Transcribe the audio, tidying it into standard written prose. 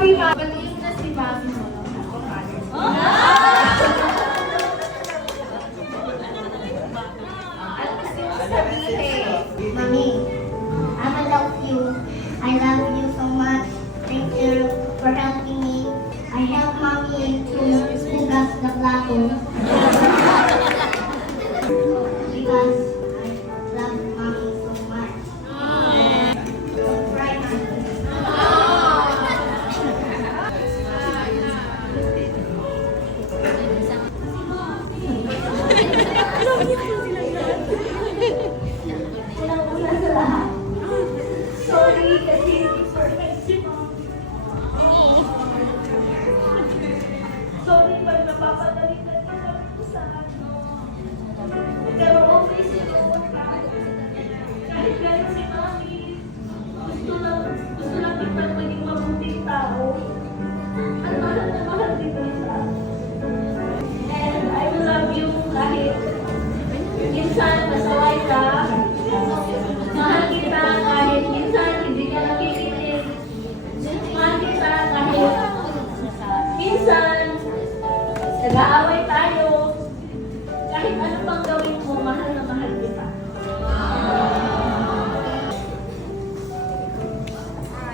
Mami, pati na si Mami mo. Ano gusto mo sabihin? Mommy, I love you. I love you so much. Thank you for helping me. I help mommy to hugas the plato. Because I love mommy so much. Don't cry, mommy. Una sa lahat. Sorry kasi hindi perfect si mommy. Sorry pag napapagalitan ka lang ko sa ano. Pero okay siguro kahit ganun si mommy. Gusto lang kitang maging mabuting tao. At mahal na mahal din kita. And I will love you kahit minsan masaway